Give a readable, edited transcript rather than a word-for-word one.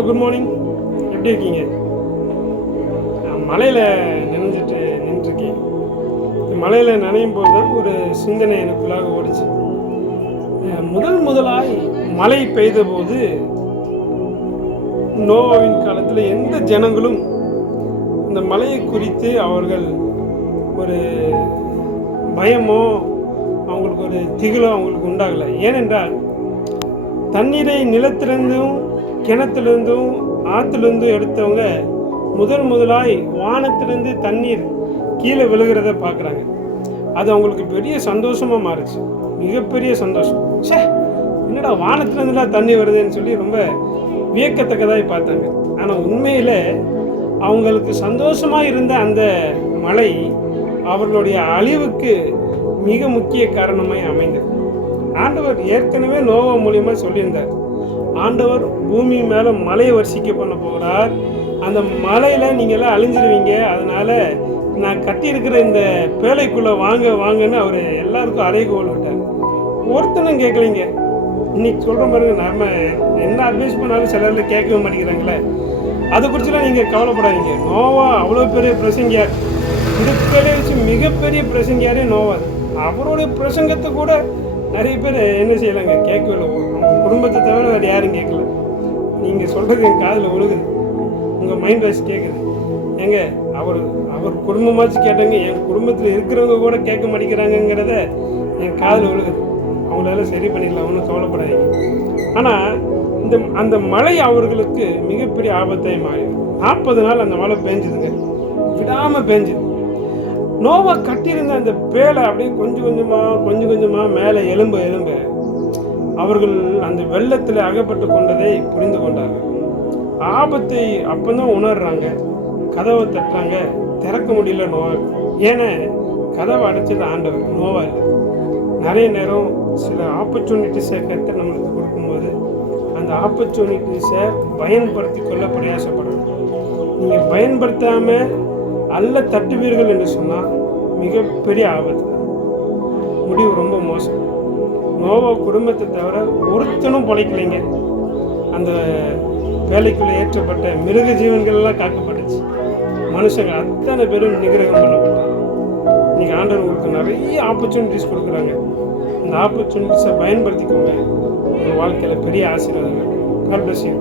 Hello, good morning. எப்படி இருக்கீங்க? நான் மலையில் நின்றுருக்கேன். மலையில் நனையும் போது தான் ஒரு சிந்தனை எனக்குள்ளாக ஓடிச்சு. முதலாய் மழை பெய்த போது நோவாவின் காலத்தில் எந்த ஜனங்களும் இந்த மலையை குறித்து அவர்கள் ஒரு பயமோ அவங்களுக்கு ஒரு திகிலோ அவங்களுக்கு உண்டாகலை. ஏனென்றால் தண்ணீரை நிலத்திலிருந்தும் கிணத்திலிருந்தும் ஆற்றிலிருந்தும் எடுத்தவங்க முதலாய் வானத்திலிருந்து தண்ணீர் கீழே விழுகிறத பார்க்குறாங்க. அது அவங்களுக்கு பெரிய சந்தோஷமாக மாறுச்சு, மிகப்பெரிய சந்தோஷம். என்னடா வானத்திலிருந்துலாம் தண்ணி வருதுன்னு சொல்லி ரொம்ப வியக்கத்தக்கதாக பார்த்தாங்க. ஆனால் உண்மையில் அவங்களுக்கு சந்தோஷமாக இருந்த அந்த மழை அவர்களுடைய அழிவுக்கு மிக முக்கிய காரணமாய் அமைந்தது. ஆண்டவர் ஏற்கனவே நோவா மூலியமாக சொல்லியிருந்தார், ஆண்டவர் பூமி மேலே மலையை வர்ஷிக்க பண்ண போகிறார், அந்த மலையில் நீங்கள்லாம் அழிஞ்சிருவீங்க, அதனால் நான் கட்டியிருக்கிற இந்த பேழைக்குள்ளே வாங்கன்னு அவர் எல்லாருக்கும் அறைகோல் விட்டார். ஒருத்தனும் கேட்கலைங்க. இன்னைக்கு சொல்கிற பாருங்க, நம்ம என்ன அட்வைஸ் பண்ணாலும் சிலரில் கேட்கவே மாட்டேங்கிறாங்களே. அதை குறிச்சுலாம் நீங்கள் கவலைப்படாதீங்க. நோவா அவ்வளோ பெரிய பிரசங்கியார், இருக்கிறதே வச்சு மிகப்பெரிய பிரசங்கியாரே நோவா. அவருடைய பிரசங்கத்தை கூட நிறைய பேர் என்ன செய்யலாங்க, கேட்கவே இல்லை. குடும்பத்தை தவிர வேறு யாரும் கேட்கல. நீங்கள் சொல்கிறது என் காதில் விழுகுது, உங்கள் மைண்ட் வாய்ஸ் கேட்குது. ஏங்க அவர் குடும்பமாச்சு கேட்டாங்க, என் குடும்பத்தில் இருக்கிறவங்க கூட கேட்க மாட்டேங்கிறாங்கங்கிறத என் காதில் விழுகுது. அவங்களால சரி பண்ணிக்கலாம், ஒன்றும் கவலைப்படாதீங்க. ஆனால் அந்த மழை அவர்களுக்கு மிகப்பெரிய ஆபத்தை மாறிடும். 40 நாள் அந்த மழை பேஞ்சுதுங்க, விடாமல் பேஞ்சுது. நோவா கட்டியிருந்த அந்த பேலை அப்படியே கொஞ்சம் கொஞ்சமாக மேலே எலும்ப அவர்கள் அந்த வெள்ளத்தில் அகப்பட்டு கொண்டதை புரிந்து கொண்டார்கள். ஆபத்தை அப்போதான் உணர்றாங்க. கதவை தட்டுறாங்க, திறக்க முடியல நோவா. ஏன்னா கதவை அடைச்சது ஆண்டவர், நோவா இல்லை. நிறைய நேரம் சில ஆப்பர்ச்சுனிட்டிஸை கற்று நம்மளுக்கு கொடுக்கும்போது அந்த ஆப்பர்ச்சுனிட்டிஸை பயன்படுத்தி கொள்ள பிரயாசப்படணும். நீங்கள் பயன்படுத்தாமல் அல்ல தட்டுவீர்கள் என்று சொன்னால் மிகப்பெரிய ஆபத்து, முடிவு ரொம்ப மோசம். நோவா குடும்பத்தை தவிர ஒருத்தனும் பொழைக்கலைங்க. அந்த வேலைக்குள்ளே ஏற்றப்பட்ட மிருக ஜீவன்கள்லாம் காக்கப்பட்டுச்சு. மனுஷங்க அத்தனை பேரும் நிகிரகம் பண்ணப்பட்டாங்க. இன்றைக்கி ஆண்டவர் உங்களுக்கு நிறைய ஆப்பர்ச்சுனிட்டிஸ் கொடுக்குறாங்க. அந்த ஆப்பர்ச்சுனிட்டிஸை பயன்படுத்திக்கோங்க. உங்கள் வாழ்க்கையில் பெரிய ஆசீர்வாதங்கள். God bless you.